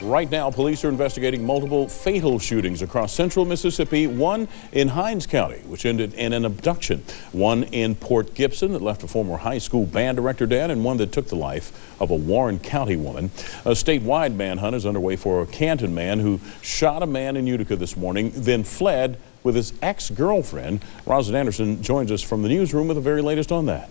Right now, police are investigating multiple fatal shootings across central Mississippi, one in Hinds County, which ended in an abduction, one in Port Gibson that left a former high school band director dead, and one that took the life of a Warren County woman. A statewide manhunt is underway for a Canton man who shot a man in Utica this morning, then fled with his ex-girlfriend. Roslyn Anderson joins us from the newsroom with the very latest on that.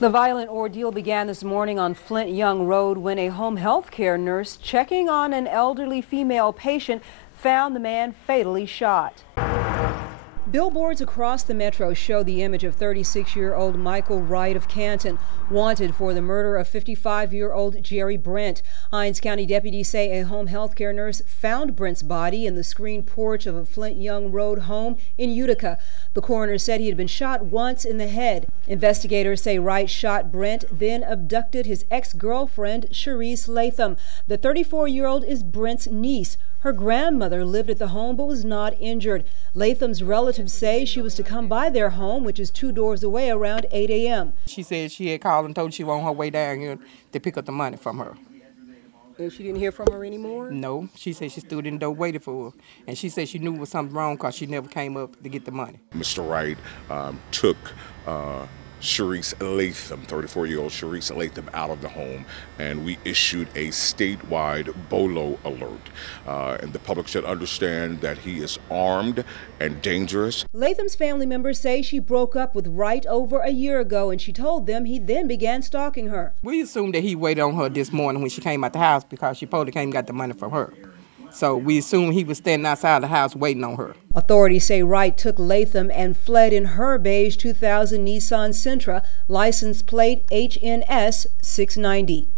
The violent ordeal began this morning on Flint Young Road when a home health care nurse checking on an elderly female patient found the man fatally shot. Billboards across the metro show the image of 36-year-old Michael Wright of Canton, wanted for the murder of 55-year-old Jerry Brent. Hinds County deputies say a home health care nurse found Brent's body in the screened porch of a Flint Young Road home in Utica. The coroner said he had been shot once in the head. Investigators say Wright shot Brent, then abducted his ex-girlfriend, Cherise Latham. The 34-year-old is Brent's niece. Her grandmother lived at the home but was not injured. Latham's relatives say she was to come by their home, which is 2 doors away, around 8 a.m. She said she had called and told she was on her way down here to pick up the money from her. And she didn't hear from her anymore? No, she said she stood in the door waiting for her. And she said she knew there was something wrong because she never came up to get the money. Mr. Wright took Cherise Latham, 34-year-old Cherise Latham, out of the home, and we issued a statewide BOLO alert. And the public should understand that he is armed and dangerous. Latham's family members say she broke up with Wright over a year ago, and she told them he then began stalking her. We assumed that he waited on her this morning when she came out the house because she probably came and got the money from her. So we assumed he was standing outside the house waiting on her. Authorities say Wright took Latham and fled in her beige 2000 Nissan Sentra, license plate HNS 690.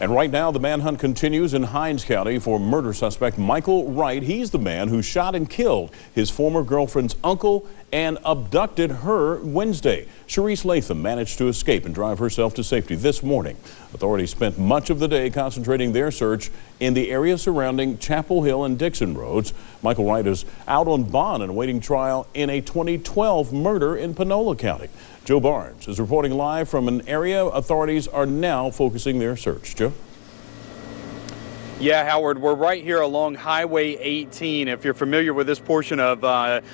And right now, the manhunt continues in Hinds County for murder suspect Michael Wright. He's the man who shot and killed his former girlfriend's uncle and abducted her Wednesday. Cherise Latham managed to escape and drive herself to safety this morning. Authorities spent much of the day concentrating their search in the area surrounding Chapel Hill and Dixon Roads. Michael Wright is out on bond and awaiting trial in a 2012 murder in Panola County. Joe Barnes is reporting live from an area authorities are now focusing their search. Joe? Yeah, Howard, we're right here along Highway 18. If you're familiar with this portion of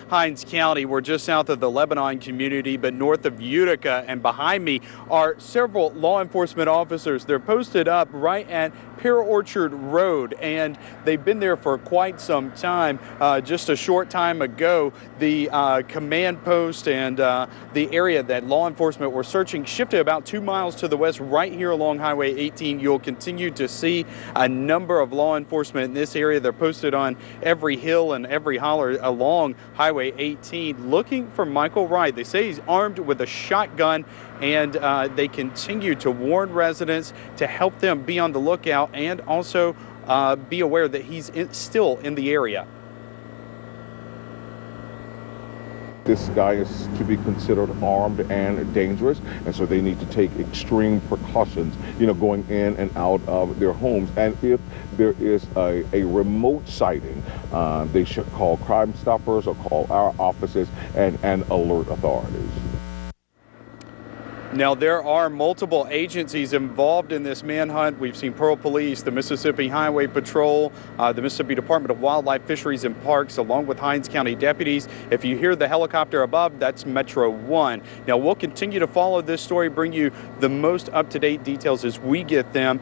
Hinds County, we're just south of the Lebanon community, but north of Utica. And behind me are several law enforcement officers. They're posted up right at Pear Orchard Road, and they've been there for quite some time. Just a short time ago, the command post and the area that law enforcement were searching shifted about 2 miles to the west right here along Highway 18. You'll continue to see a number of law enforcement in this area. They're posted on every hill and every holler along Highway 18 looking for Michael Wright. They say he's armed with a shotgun, and they continue to warn residents to help them be on the lookout and also be aware that he's still in the area. This guy is to be considered armed and dangerous, and so they need to take extreme precautions, going in and out of their homes. And if there is a remote sighting, they should call Crime Stoppers or call our offices and alert authorities. Now, there are multiple agencies involved in this manhunt. We've seen Pearl Police, the Mississippi Highway Patrol, the Mississippi Department of Wildlife, Fisheries, and Parks, along with Hinds County deputies. If you hear the helicopter above, that's Metro 1. Now, we'll continue to follow this story, bring you the most up-to-date details as we get them.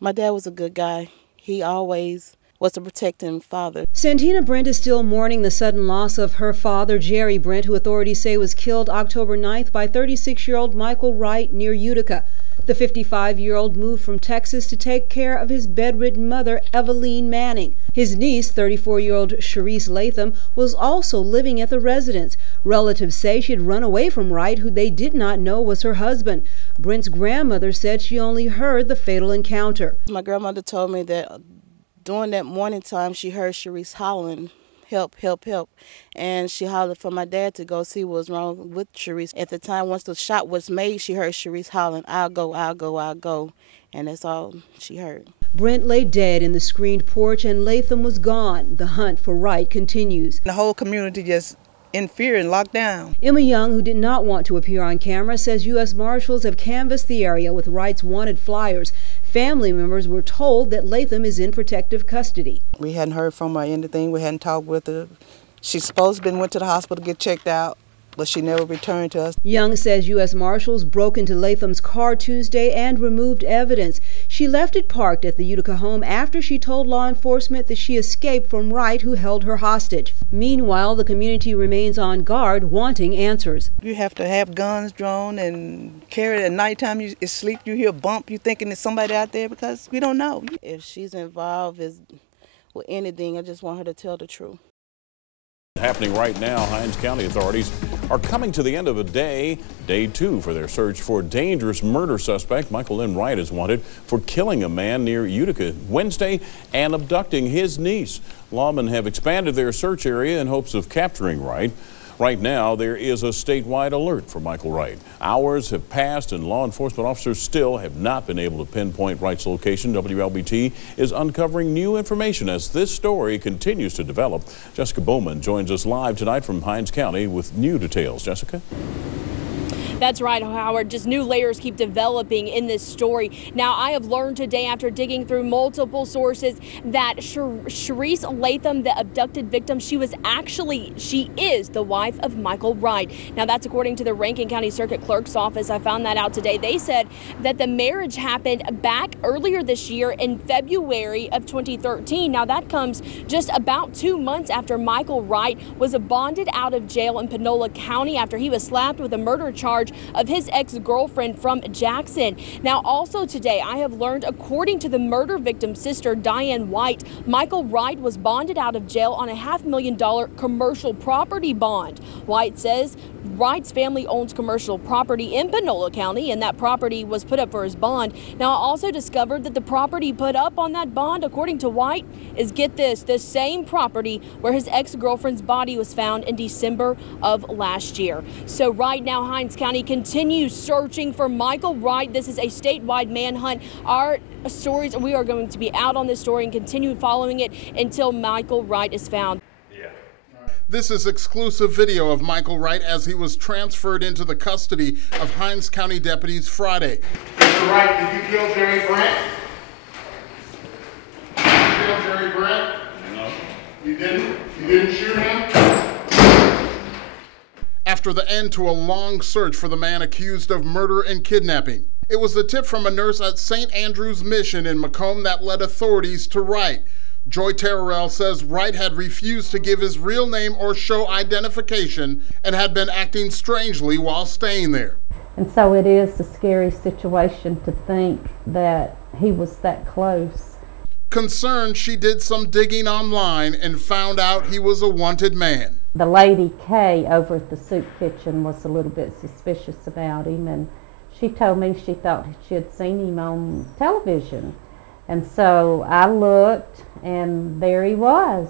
My dad was a good guy. He always was a protecting father. Santina Brent is still mourning the sudden loss of her father, Jerry Brent, who authorities say was killed October 9th by 36-year-old Michael Wright near Utica. The 55-year-old moved from Texas to take care of his bedridden mother, Eveline Manning. His niece, 34-year-old Cherise Latham, was also living at the residence. Relatives say she had run away from Wright, who they did not know was her husband. Brent's grandmother said she only heard the fatal encounter. My grandmother told me that during that morning time, she heard Cherise hollering, help, help, help. And she hollered for my dad to go see what was wrong with Cherise. At the time, once the shot was made, she heard Cherise hollering, I'll go, I'll go, I'll go. And that's all she heard. Brent lay dead in the screened porch and Latham was gone. The hunt for Wright continues. The whole community just in fear and locked down. Emma Young, who did not want to appear on camera, says U.S. Marshals have canvassed the area with Wright's wanted flyers. Family members were told that Latham is in protective custody. We hadn't heard from her or anything. We hadn't talked with her. She's supposed to went to the hospital to get checked out, but she never returned to us. Young says U.S. Marshals broke into Latham's car Tuesday and removed evidence. She left it parked at the Utica home after she told law enforcement that she escaped from Wright, who held her hostage. Meanwhile, the community remains on guard, wanting answers. You have to have guns drawn and carry it at nighttime. You sleep, you hear a bump, you thinking there's somebody out there, because we don't know. If she's involved with anything, I just want her to tell the truth. Happening right now, Hinds County authorities are coming to the end of a day 2 for their search for a dangerous murder suspect. Michael Lynn Wright is wanted for killing a man near Utica Wednesday and abducting his niece. Lawmen have expanded their search area in hopes of capturing Wright. Right now, there is a statewide alert for Michael Wright. Hours have passed and law enforcement officers still have not been able to pinpoint Wright's location. WLBT is uncovering new information as this story continues to develop. Jessica Bowman joins us live tonight from Hinds County with new details. Jessica? That's right, Howard. Just new layers keep developing in this story. Now, I have learned today after digging through multiple sources that Sharice Latham, the abducted victim, she is the wife of Michael Wright. Now, that's according to the Rankin County Circuit Clerk's office. I found that out today. They said that the marriage happened back earlier this year in February of 2013. Now, that comes just about 2 months after Michael Wright was bonded out of jail in Panola County after he was slapped with a murder charge of his ex-girlfriend from Jackson. Now, also today, I have learned, according to the murder victim's sister, Diane White, Michael Wright was bonded out of jail on a $500,000 commercial property bond. White says Wright's family owns commercial property in Panola County, and that property was put up for his bond. Now, I also discovered that the property put up on that bond, according to White, is, get this, the same property where his ex-girlfriend's body was found in December of last year. So right now, Hinds County continues searching for Michael Wright. This is a statewide manhunt. Our stories, we are going to be out on this story and continue following it until Michael Wright is found. This is exclusive video of Michael Wright as he was transferred into the custody of Hinds County deputies Friday. Mr. Wright, did you kill Jerry Brent? Did you kill Jerry Brent? No. You didn't? You didn't shoot him? After the end to a long search for the man accused of murder and kidnapping. It was the tip from a nurse at St. Andrew's Mission in Macomb that led authorities to Wright. Joy Terrell says Wright had refused to give his real name or show identification and had been acting strangely while staying there. And so it is a scary situation to think that he was that close. Concerned, she did some digging online and found out he was a wanted man. The lady Kay over at the soup kitchen was a little bit suspicious about him, and she told me she thought she had seen him on television. And so I looked, and there he was.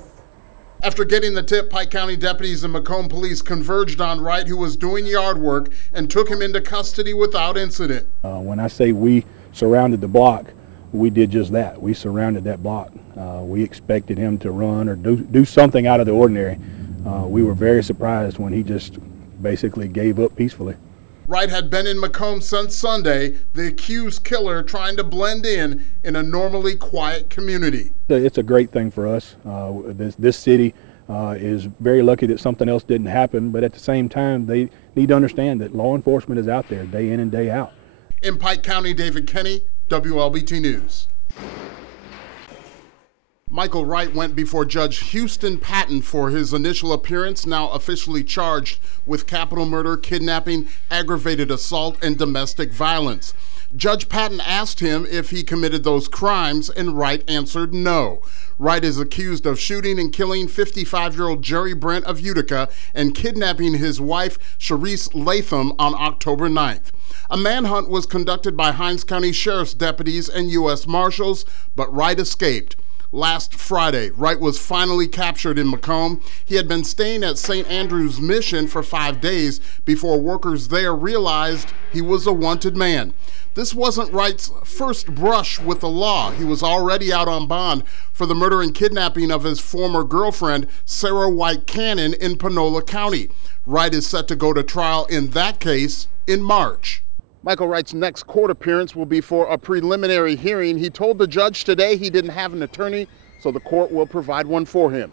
After getting the tip, Pike County deputies and Macomb police converged on Wright, who was doing yard work, and took him into custody without incident. When I say we surrounded the block, we did just that. We surrounded that block. We expected him to run or do something out of the ordinary. We were very surprised when he just basically gave up peacefully. Wright had been in Macomb since Sunday, the accused killer trying to blend in a normally quiet community. It's a great thing for us. This city is very lucky that something else didn't happen, but at the same time, they need to understand that law enforcement is out there day in and day out. In Pike County, David Kenny, WLBT News. Michael Wright went before Judge Houston Patton for his initial appearance, now officially charged with capital murder, kidnapping, aggravated assault, and domestic violence. Judge Patton asked him if he committed those crimes, and Wright answered no. Wright is accused of shooting and killing 55-year-old Jerry Brent of Utica and kidnapping his wife, Sharice Latham, on October 9th. A manhunt was conducted by Hinds County Sheriff's deputies and U.S. Marshals, but Wright escaped. Last Friday, Wright was finally captured in Macomb. He had been staying at St. Andrew's Mission for 5 days before workers there realized he was a wanted man. This wasn't Wright's first brush with the law. He was already out on bond for the murder and kidnapping of his former girlfriend, Sarah White Cannon, in Panola County. Wright is set to go to trial in that case in March. Michael Wright's next court appearance will be for a preliminary hearing. He told the judge today he didn't have an attorney, so the court will provide one for him.